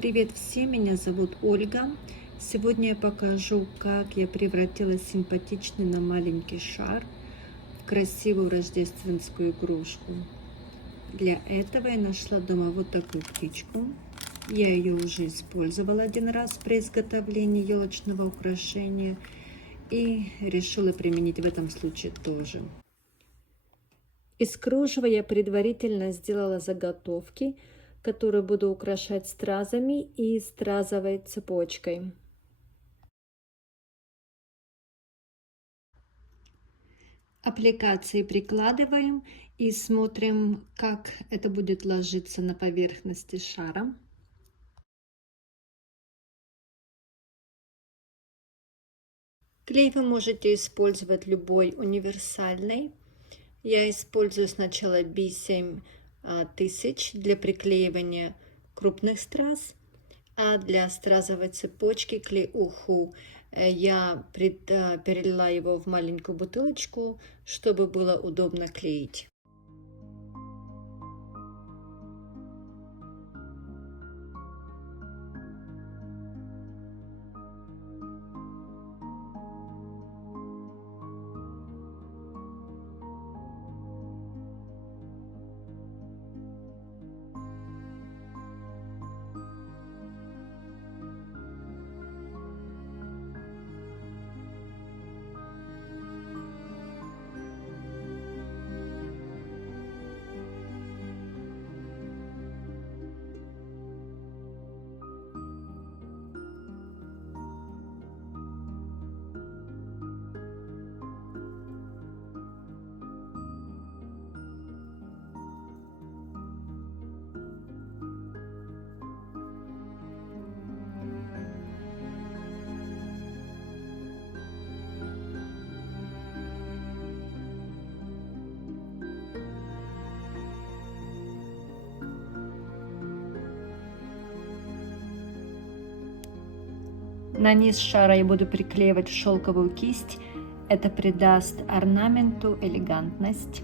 Привет всем, меня зовут Ольга. Сегодня я покажу, как я превратила симпатичный, но маленький шар в красивую рождественскую игрушку. Для этого я нашла дома вот такую птичку. Я ее уже использовала один раз при изготовлении елочного украшения и решила применить в этом случае тоже. Из кружева я предварительно сделала заготовки, которые буду украшать стразами и стразовой цепочкой. Аппликации прикладываем и смотрим, как это будет ложиться на поверхности шара. Клей вы можете использовать любой универсальный. Я использую сначала B7 1000 для приклеивания крупных страз, а для стразовой цепочки клей Уху я перелила его в маленькую бутылочку, чтобы было удобно клеить. На низ шара я буду приклеивать шелковую кисть. Это придаст орнаменту элегантность.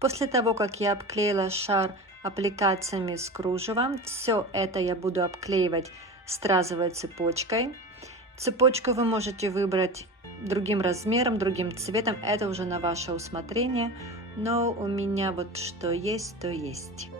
После того, как я обклеила шар аппликациями с кружевом, все это я буду обклеивать стразовой цепочкой. Цепочку вы можете выбрать другим размером, другим цветом, это уже на ваше усмотрение, но у меня вот что есть, то есть.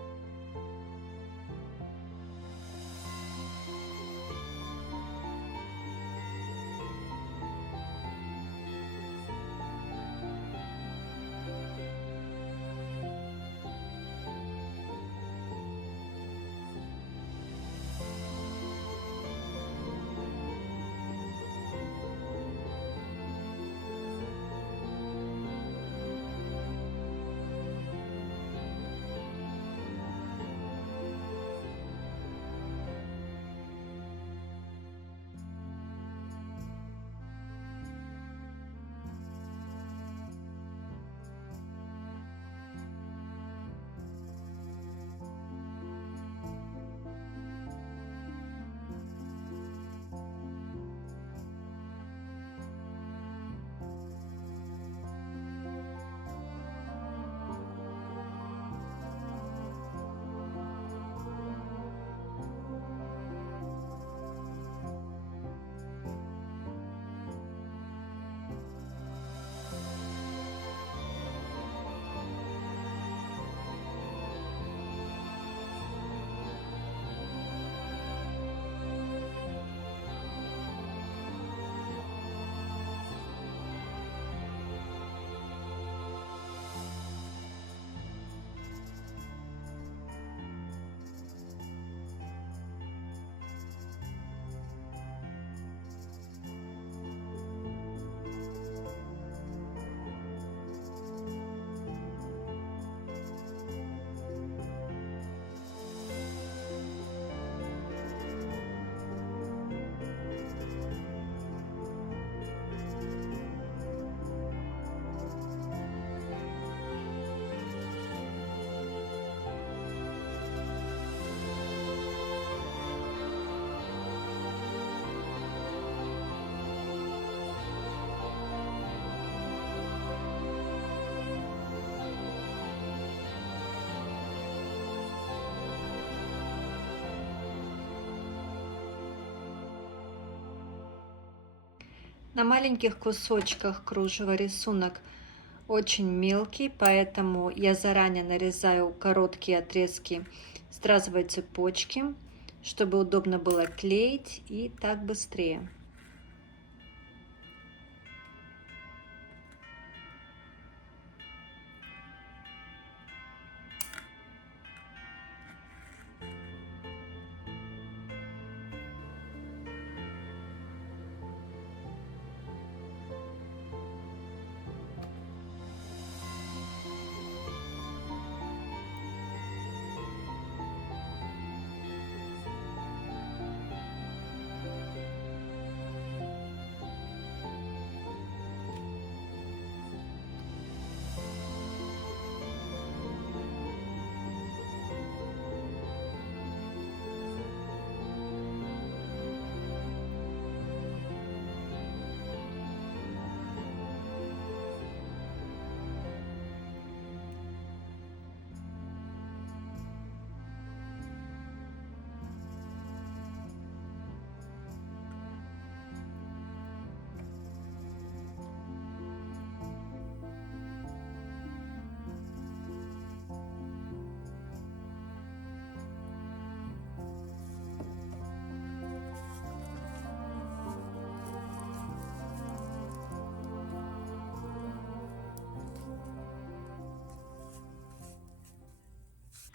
На маленьких кусочках кружева рисунок очень мелкий, поэтому я заранее нарезаю короткие отрезки стразовой цепочки, чтобы удобно было клеить и так быстрее.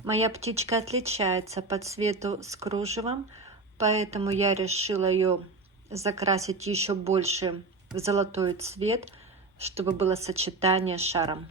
Моя птичка отличается по цвету с кружевом, поэтому я решила ее закрасить еще больше в золотой цвет, чтобы было сочетание с шаром.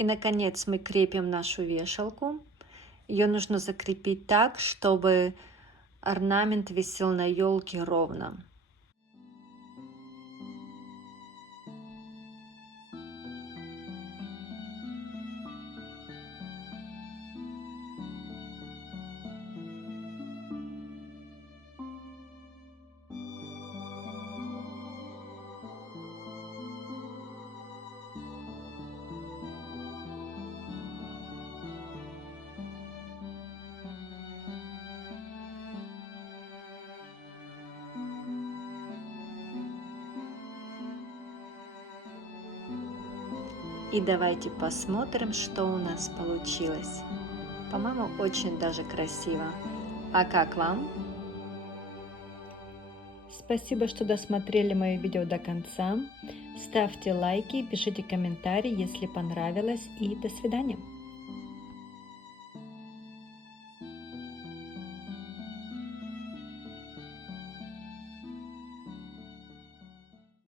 И, наконец, мы крепим нашу вешалку. Ее нужно закрепить так, чтобы орнамент висел на елке ровно. И давайте посмотрим, что у нас получилось. По-моему, очень даже красиво. А как вам? Спасибо, что досмотрели мое видео до конца. Ставьте лайки, пишите комментарии, если понравилось. И до свидания.